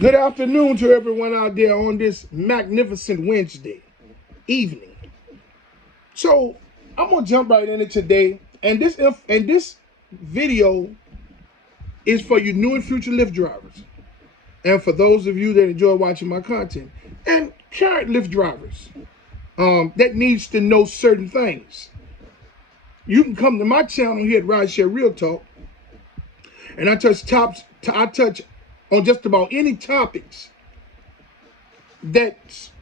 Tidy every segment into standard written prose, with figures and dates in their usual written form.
Good afternoon to everyone out there on this magnificent Wednesday evening. So I'm gonna jump right in it today, and this video is for you new and future Lyft drivers, and for those of you that enjoy watching my content, and current Lyft drivers that needs to know certain things. You can come to my channel here at Rideshare RealTalk, and I touch on just about any topics that's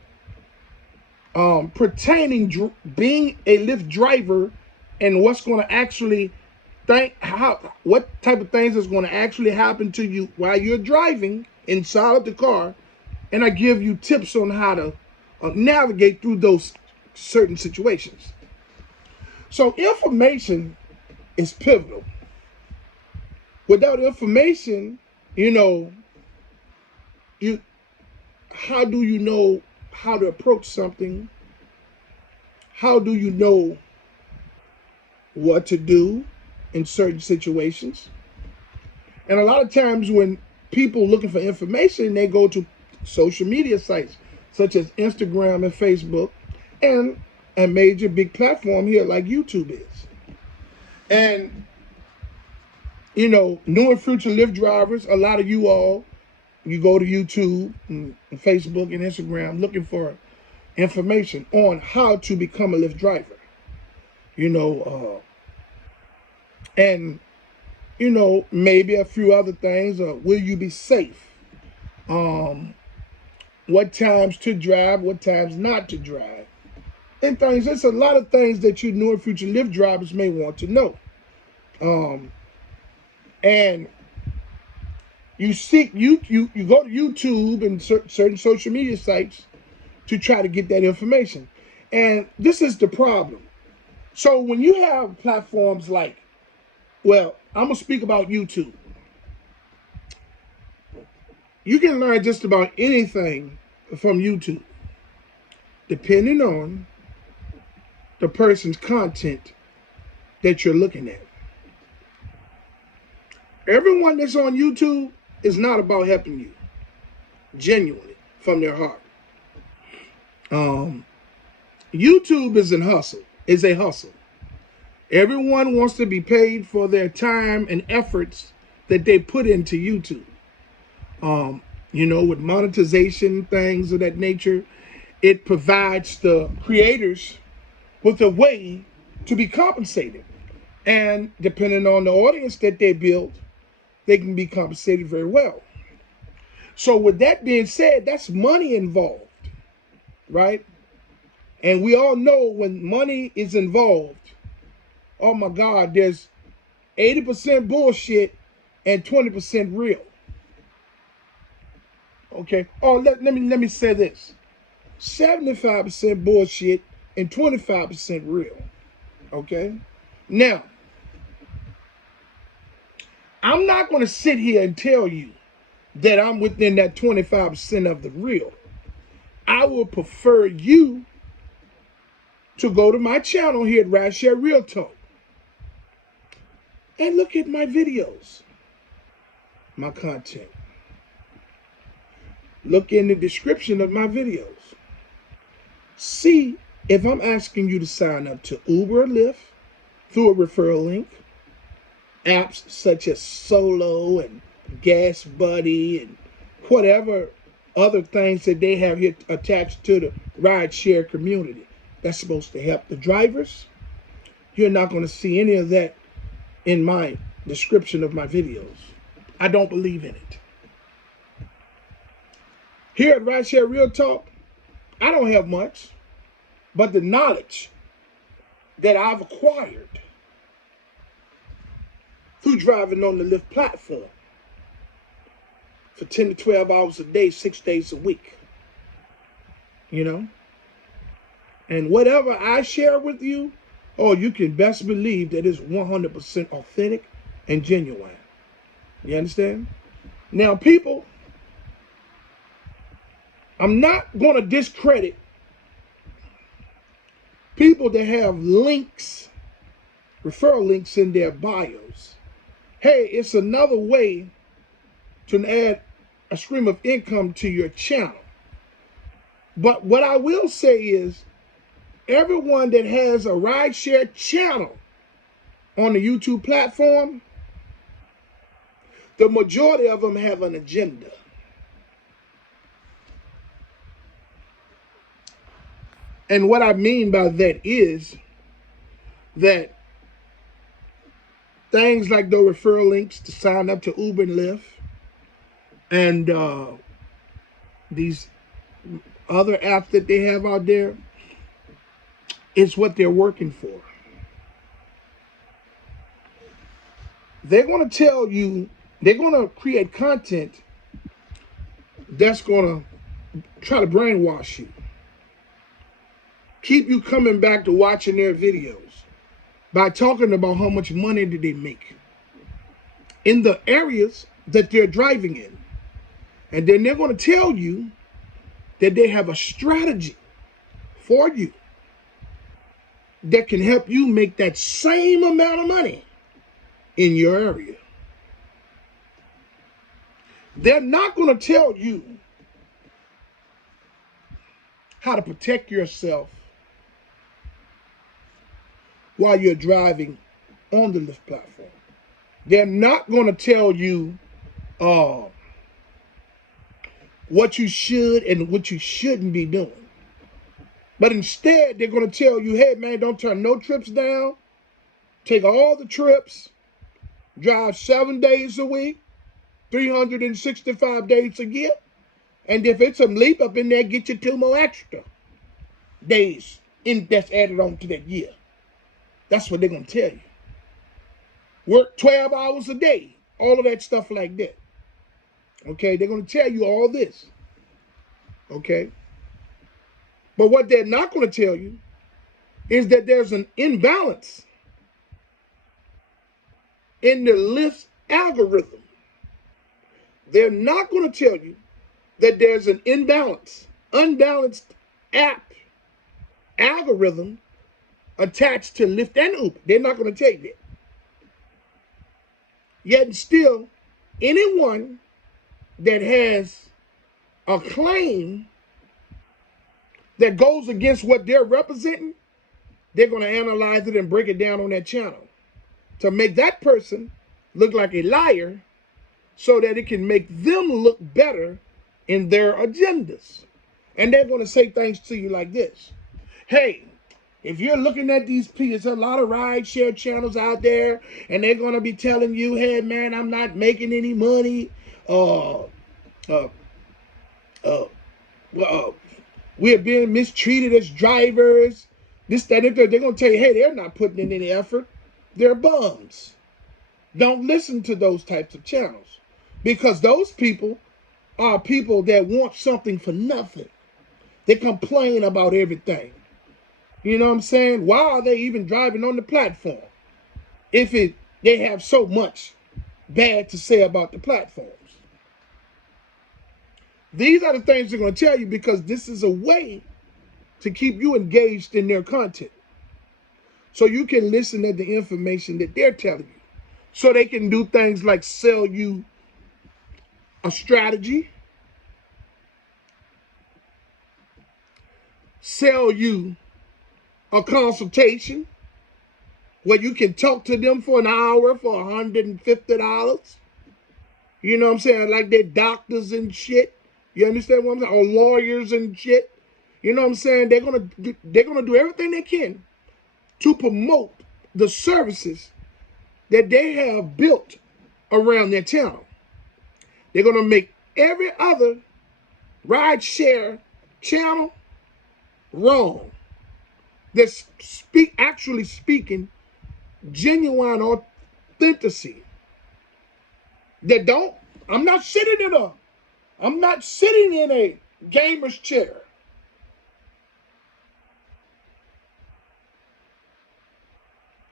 pertaining being a Lyft driver and what's going to actually what type of things is going to actually happen to you while you're driving inside of the car, and I give you tips on how to navigate through those certain situations. So information is pivotal. Without information, how do you know how to approach something? How do you know what to do in certain situations? And a lot of times when people looking for information, they go to social media sites such as Instagram and Facebook, and a major big platform here like YouTube is. And new and future Lyft drivers, a lot of you all, you go to YouTube and Facebook and Instagram looking for information on how to become a Lyft driver. And maybe a few other things. Will you be safe? What times to drive, what times not to drive, and things. There's a lot of things that you new and future Lyft drivers may want to know. And you go to YouTube and certain social media sites to try to get that information. And this is the problem. So when you have platforms like, I'm going to speak about YouTube. You can learn just about anything from YouTube, depending on the person's content that you're looking at. Everyone that's on YouTube is not about helping you, genuinely, from their heart. YouTube is a hustle. Everyone wants to be paid for their time and efforts that they put into YouTube. With monetization, things of that nature, it provides the creators with a way to be compensated. And depending on the audience that they build, they can be compensated very well. So with that being said, that's money involved, right? And we all know when money is involved, oh my God, there's 80% bullshit and 20% real. Okay. Oh, let me say this: 75% bullshit and 25% real. Okay. Now, I'm not going to sit here and tell you that I'm within that 25% of the real. I would prefer you to go to my channel here at Rideshare RealTalk and look at my videos, my content. Look in the description of my videos. See if I'm asking you to sign up to Uber or Lyft through a referral link, apps such as Solo and Gas Buddy and whatever other things that they have here attached to the rideshare community that's supposed to help the drivers. You're not going to see any of that in my description of my videos. I don't believe in it. Here at Rideshare RealTalk, I don't have much, but the knowledge that I've acquired through driving on the Lyft platform for 10 to 12 hours a day, 6 days a week. And whatever I share with you, you can best believe that it's 100% authentic and genuine. You understand? Now, people, I'm not going to discredit people that have links, referral links in their bios. Hey, it's another way to add a stream of income to your channel. But what I will say is, everyone that has a rideshare channel on the YouTube platform, the majority of them have an agenda. And what I mean by that is that things like the referral links to sign up to Uber and Lyft and these other apps that they have out there, is what they're working for. They're going to tell you, they're going to create content that's going to try to brainwash you. Keep you coming back to watching their videos by talking about how much money did they make in the areas that they're driving in. And then they're going to tell you that they have a strategy for you that can help you make that same amount of money in your area. They're not going to tell you how to protect yourself while you're driving on the Lyft platform. They're not going to tell you what you should and what you shouldn't be doing. But instead, they're going to tell you, hey, man, don't turn no trips down. Take all the trips. Drive 7 days a week, 365 days a year. And if it's some leap up in there, get you 2 more extra days that's added on to that year. That's what they're going to tell you. Work 12 hours a day. All of that stuff like that. Okay, they're going to tell you all this. Okay. But what they're not going to tell you is that there's an imbalance in the Lyft algorithm. They're not going to tell you that there's an unbalanced app algorithm attached to Lyft and Uber. They're not going to tell you that. Yet still, anyone that has a claim that goes against what they're representing, they're going to analyze it and break it down on that channel to make that person look like a liar so that it can make them look better in their agendas. And they're going to say things to you like this. Hey, if you're looking at these people, there's a lot of rideshare channels out there, and they're going to be telling you, hey, man, I'm not making any money. We're being mistreated as drivers. This, that, and that. They're going to tell you, hey, they're not putting in any effort. They're bums. Don't listen to those types of channels, because those people are people that want something for nothing. They complain about everything. You know what I'm saying? Why are they even driving on the platform if they have so much bad to say about the platforms? These are the things they're going to tell you, because this is a way to keep you engaged in their content, so you can listen to the information that they're telling you, so they can do things like sell you a strategy, sell you a consultation where you can talk to them for an hour for $150. You know what I'm saying? Like they're doctors and shit. You understand what I'm saying? Or lawyers and shit. You know what I'm saying? They're gonna do everything they can to promote the services that they have built around their channel. They're gonna make every other rideshare channel wrong. They're actually speaking genuine authenticity. I'm not sitting in a gamer's chair.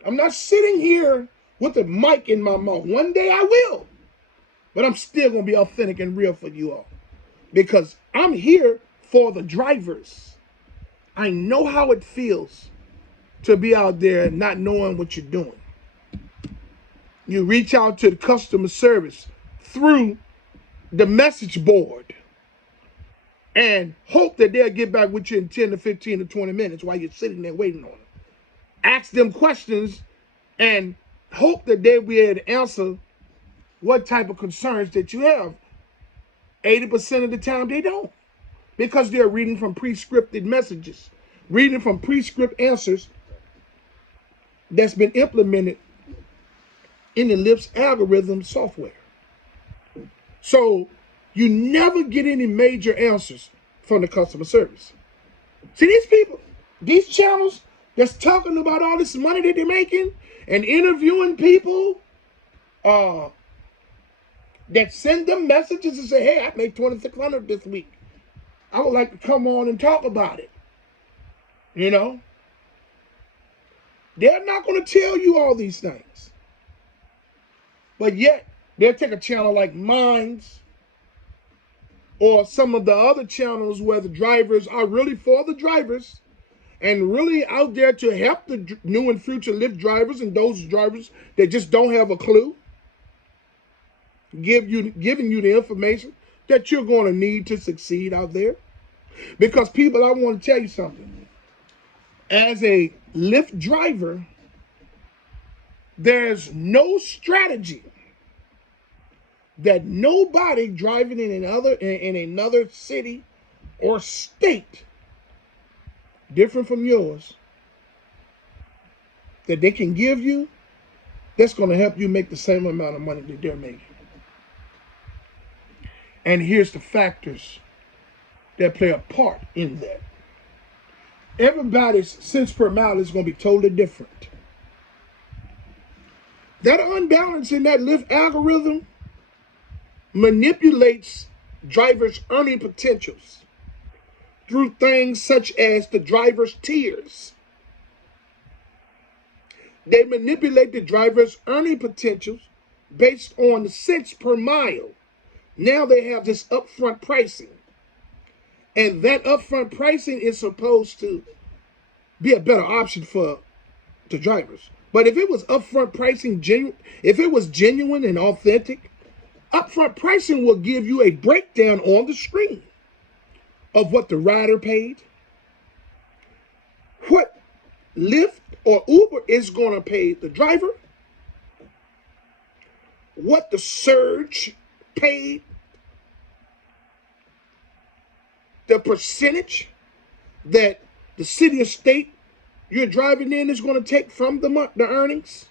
I'm not sitting here with a mic in my mouth. One day I will. But I'm still going to be authentic and real for you all, because I'm here for the drivers. I know how it feels to be out there not knowing what you're doing. You reach out to the customer service through the message board and hope that they'll get back with you in 10 to 15 to 20 minutes while you're sitting there waiting on them. Ask them questions and hope that they'll be able to answer what type of concerns that you have. 80% of the time they don't, because they're reading from pre-scripted messages, reading from pre-script answers that's been implemented in the Lyft's algorithm software. So you never get any major answers from the customer service. See, these people, these channels that's talking about all this money that they're making and interviewing people that send them messages and say, hey, I made $2,600 this week. I would like to come on and talk about it. You know? They're not going to tell you all these things. But yet, they'll take a channel like Minds or some of the other channels where the drivers are really for the drivers and really out there to help the new and future Lyft drivers and those drivers that just don't have a clue, giving you the information that you're going to need to succeed out there. Because people, I want to tell you something. As a Lyft driver, there's no strategy that nobody driving in another city or state different from yours that they can give you that's going to help you make the same amount of money that they're making. And here's the factors that play a part in that. Everybody's cents per mile is going to be totally different. That unbalance in that Lyft algorithm manipulates drivers' earning potentials through things such as the driver's tiers. They manipulate the driver's earning potentials based on the cents per mile. Now they have this upfront pricing. And that upfront pricing is supposed to be a better option for the drivers. But if it was upfront pricing, if it was genuine and authentic, upfront pricing will give you a breakdown on the screen of what the rider paid, what Lyft or Uber is going to pay the driver, what the surge paid, the percentage that the city or state you're driving in is going to take from the earnings,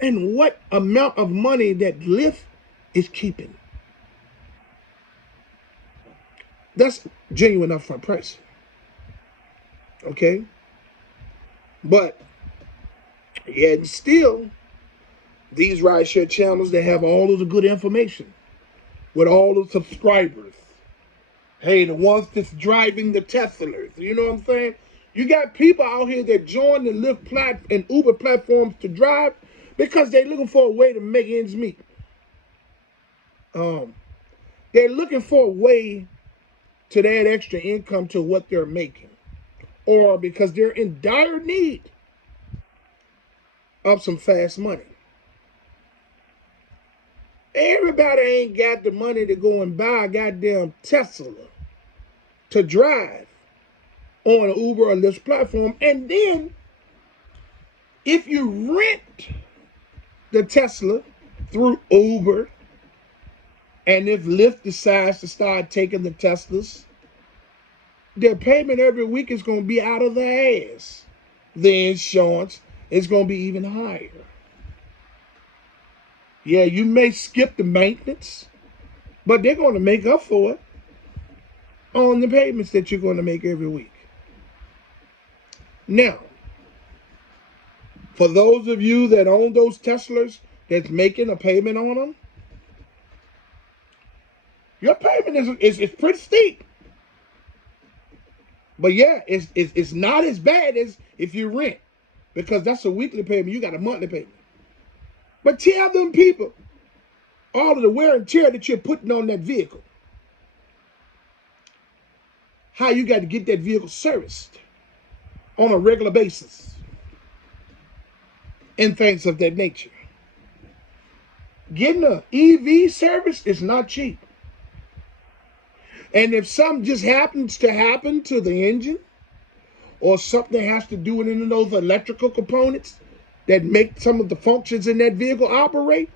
and what amount of money that Lyft is keeping. That's genuine upfront pricing. Okay? But yet still, these rideshare channels, they have all of the good information with all the subscribers. Hey, the ones that's driving the Teslas, you know what I'm saying? You got people out here that join the Lyft and Uber platforms to drive because they're looking for a way to make ends meet. They're looking for a way to add extra income to what they're making, or because they're in dire need of some fast money. Everybody ain't got the money to go and buy a goddamn Tesla to drive on an Uber or Lyft platform. And then if you rent the Tesla through Uber, and if Lyft decides to start taking the Teslas, their payment every week is going to be out of their ass. The insurance is going to be even higher. Yeah, you may skip the maintenance, but they're going to make up for it on the payments that you're going to make every week. Now, for those of you that own those Teslas that's making a payment on them, your payment is pretty steep. But yeah, it's not as bad as if you rent, because that's a weekly payment. You got a monthly payment. But tell them people all of the wear and tear that you're putting on that vehicle, how you got to get that vehicle serviced on a regular basis, and things of that nature. Getting an EV service is not cheap. And if something just happens to happen to the engine, or something has to do with any of those electrical components that make some of the functions in that vehicle operate,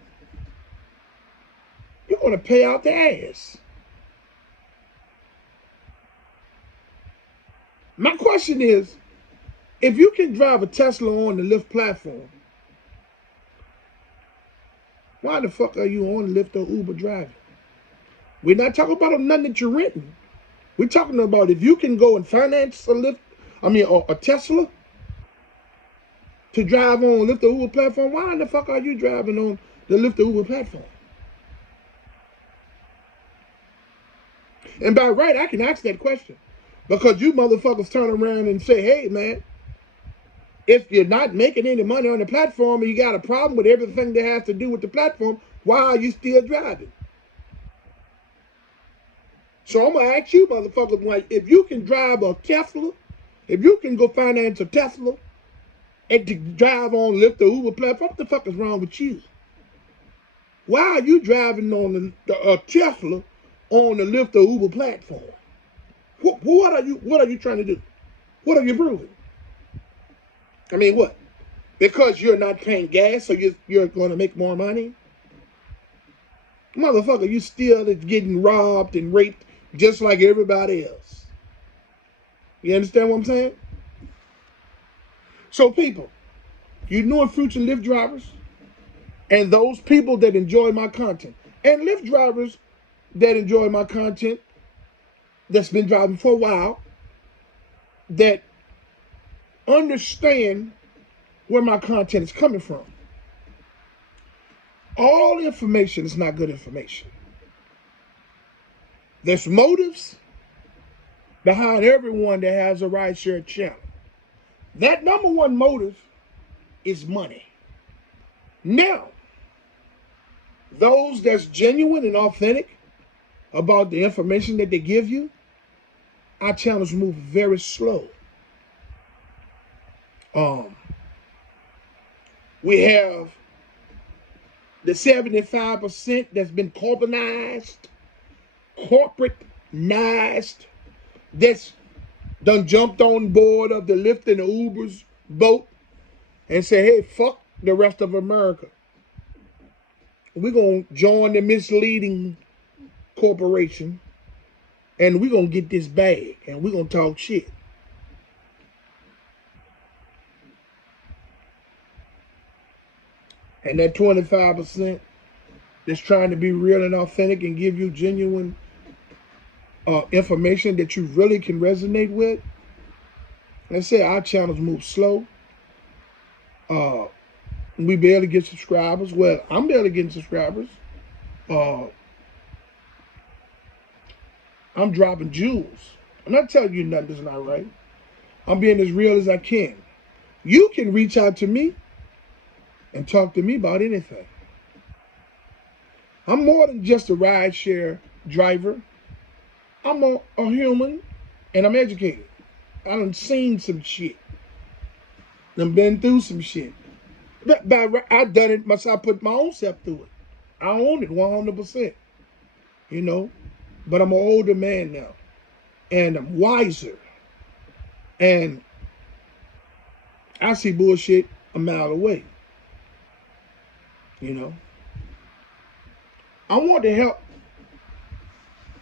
you're going to pay out the ass. My question is, if you can drive a Tesla on the Lyft platform, why the fuck are you on Lyft or Uber driving? We're not talking about nothing that you're renting. We're talking about if you can go and finance a Lyft, or a Tesla to drive on Lyft or Uber platform, why in the fuck are you driving on the Lyft or Uber platform? And by right, I can ask that question. Because you motherfuckers turn around and say, hey, man, if you're not making any money on the platform and you got a problem with everything that has to do with the platform, why are you still driving? So I'm going to ask you motherfuckers, like, if you can drive a Tesla, if you can go finance a Tesla and to drive on Lyft or Uber platform, what the fuck is wrong with you? Why are you driving on a Tesla on the Lyft or Uber platform? What are you trying to do? What are you proving? I mean, what? Because you're not paying gas, so you're going to make more money? Motherfucker, you still getting robbed and raped just like everybody else. You understand what I'm saying? So people, you know future Lyft drivers and those people that enjoy my content, and Lyft drivers that enjoy my content that's been driving for a while, that understand where my content is coming from. All information is not good information. There's motives behind everyone that has a rideshare channel. That number one motive is money. Now, those that's genuine and authentic about the information that they give you, our channels move very slow. We have the 75% that's been corporatized, that's done jumped on board of the Lyft and the Uber's boat and say, hey, fuck the rest of America. We're going to join the misleading corporation and we're going to get this bag and we're going to talk shit. And that 25% that's trying to be real and authentic and give you genuine information that you really can resonate with. Let's say our channels move slow. We barely get subscribers. Well, I'm barely getting subscribers. I'm dropping jewels. I'm not telling you nothing that's not right. I'm being as real as I can. You can reach out to me and talk to me about anything. I'm more than just a rideshare driver. I'm a human and I'm educated. I done seen some shit. Done been through some shit. I done it myself. I put my own self through it. I own it 100%. You know, but I'm an older man now, and I'm wiser, and I see bullshit a mile away. You know, I want to help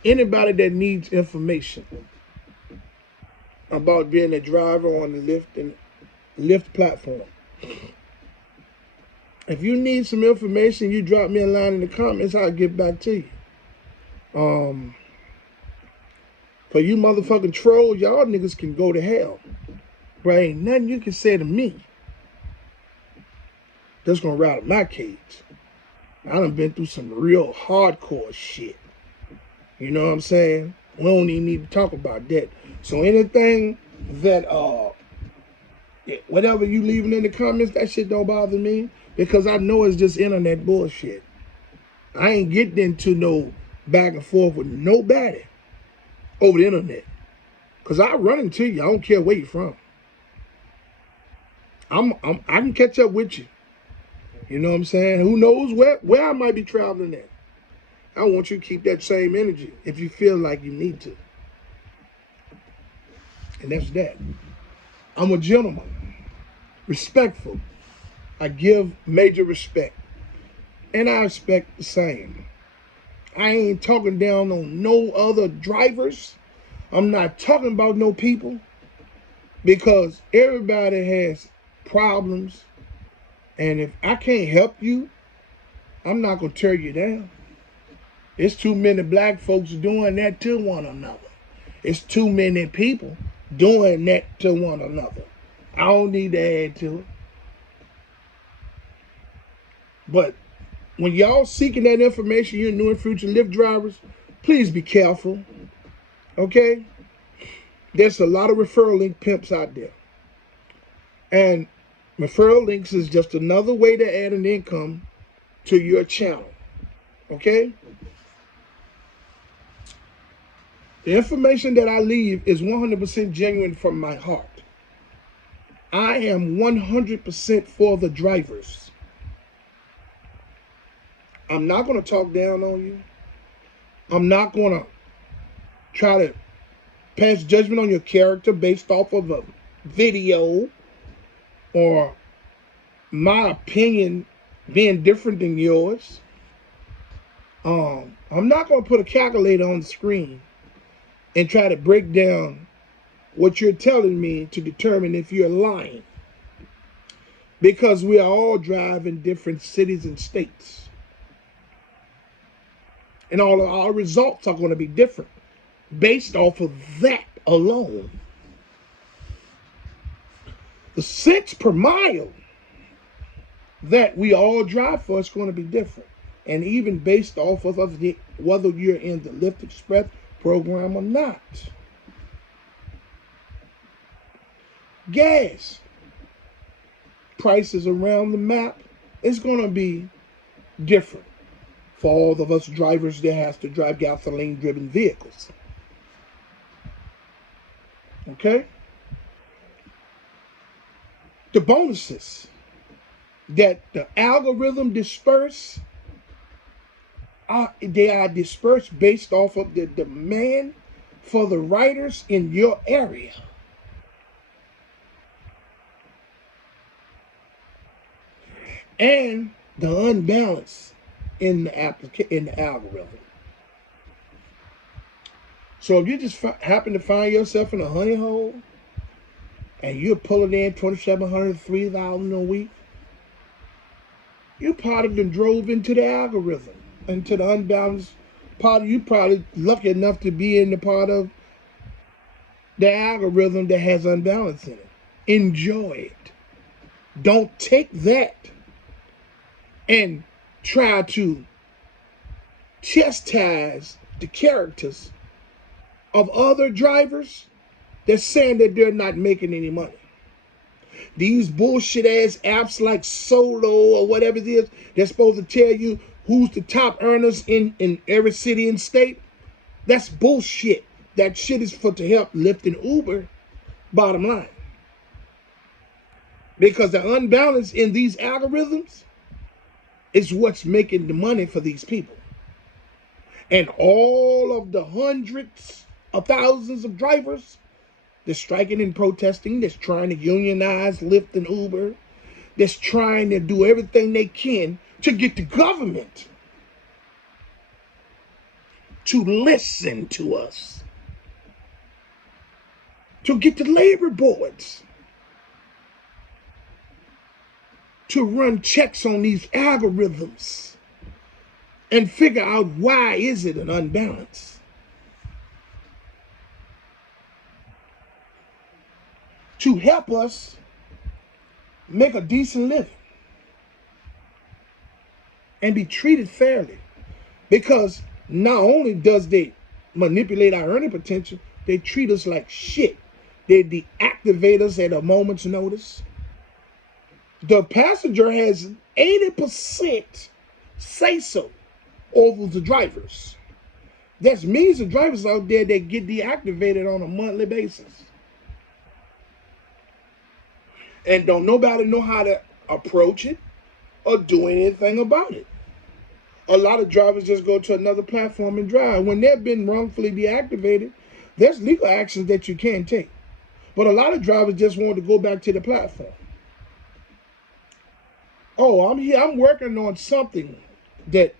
anybody that needs information about being a driver on the Lyft and Lyft platform. If you need some information, you drop me a line in the comments, I'll get back to you. For you motherfucking trolls, y'all niggas can go to hell. But ain't nothing you can say to me that's gonna rattle my cage. I done been through some real hardcore shit. You know what I'm saying? We don't even need to talk about that. So anything that, whatever you leaving in the comments, that shit don't bother me. Because I know it's just internet bullshit. I ain't getting into no back and forth with nobody over the internet. Because I run into you. I don't care where you're from. I can catch up with you. You know what I'm saying? Who knows where I might be traveling at. I want you to keep that same energy if you feel like you need to. And that's that. I'm a gentleman, respectful. I give major respect, and I expect the same. I ain't talking down on no other drivers. I'm not talking about no people, because everybody has problems, and if I can't help you, I'm not going to tear you down. It's too many black folks doing that to one another. It's too many people doing that to one another. I don't need to add to it. But when y'all seeking that information, you're new and future Lyft drivers, please be careful. Okay? There's a lot of referral link pimps out there. And referral links is just another way to add an income to your channel. Okay? The information that I leave is 100% genuine from my heart. I am 100% for the drivers. I'm not going to talk down on you. I'm not going to try to pass judgment on your character based off of a video or my opinion being different than yours. I'm not going to put a calculator on the screen and try to break down what you're telling me to determine if you're lying. Because we are all driving different cities and states. And all of our results are going to be different based off of that alone. The cents per mile that we all drive for is going to be different. And even based off of whether you're in the Lyft Express program or not. Gas prices around the map is going to be different for all of us drivers that has to drive gasoline-driven vehicles. Okay? The bonuses that the algorithm disperse, they are dispersed based off of the demand for the riders in your area. And the unbalance in the algorithm. So if you just happen to find yourself in a honey hole and you're pulling in $2,700, $3,000 a week, you probably been drove into the algorithm, into the unbalanced part of you. Probably lucky enough to be in the part of the algorithm that has unbalance in it. Enjoy it. Don't take that and try to chastise the characters of other drivers that's saying that they're not making any money. These bullshit ass apps like Solo or whatever it is, they're supposed to tell you who's the top earners in every city and state. That's bullshit. That shit is for to help Lyft and Uber, bottom line. Because the unbalance in these algorithms is what's making the money for these people. And all of the hundreds of thousands of drivers that's striking and protesting, that's trying to unionize Lyft and Uber, that's trying to do everything they can to get the government to listen to us, to get the labor boards to run checks on these algorithms and figure out why is it an unbalance. To help us make a decent living and be treated fairly. Because not only does they manipulate our earning potential, they treat us like shit. They deactivate us at a moment's notice. The passenger has 80% say-so over the drivers. There's millions of drivers out there that get deactivated on a monthly basis. And don't nobody know how to approach it or do anything about it. A lot of drivers just go to another platform and drive. When they've been wrongfully deactivated, there's legal actions that you can take. But a lot of drivers just want to go back to the platform. Oh, I'm here. I'm working on something that's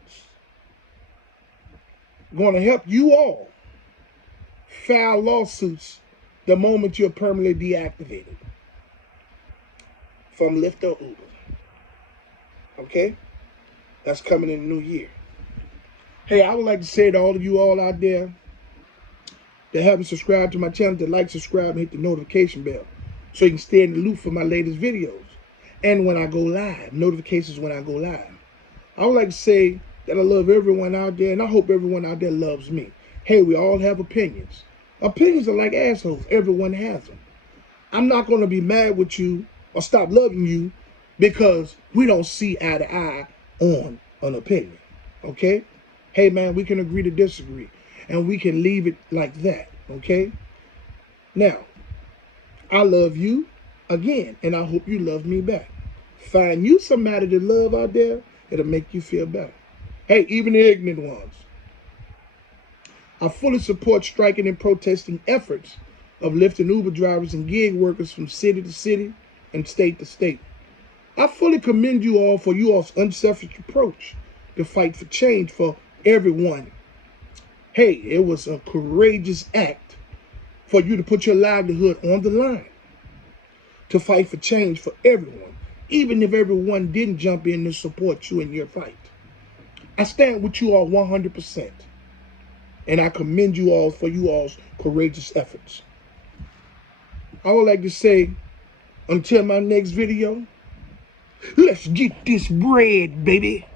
going to help you all file lawsuits the moment you're permanently deactivated from Lyft or Uber. Okay? That's coming in the new year. Hey, I would like to say to all of you all out there that haven't subscribed to my channel, to like, subscribe, and hit the notification bell so you can stay in the loop for my latest videos. And when I go live, notifications when I go live. I would like to say that I love everyone out there, and I hope everyone out there loves me. Hey, we all have opinions. Opinions are like assholes. Everyone has them. I'm not going to be mad with you or stop loving you because we don't see eye to eye on an opinion. Okay? Hey, man, we can agree to disagree. And we can leave it like that. Okay? Now, I love you again, and I hope you love me back. Find you somebody to love out there, it'll make you feel better. Hey, even the ignorant ones. I fully support striking and protesting efforts of Lyft and Uber drivers and gig workers from city to city and state to state. I fully commend you all for you all's unselfish approach to fight for change for everyone. Hey, it was a courageous act for you to put your livelihood on the line to fight for change for everyone, even if everyone didn't jump in to support you in your fight. I stand with you all 100%, and I commend you all for you all's courageous efforts. I would like to say, until my next video, let's get this bread, baby.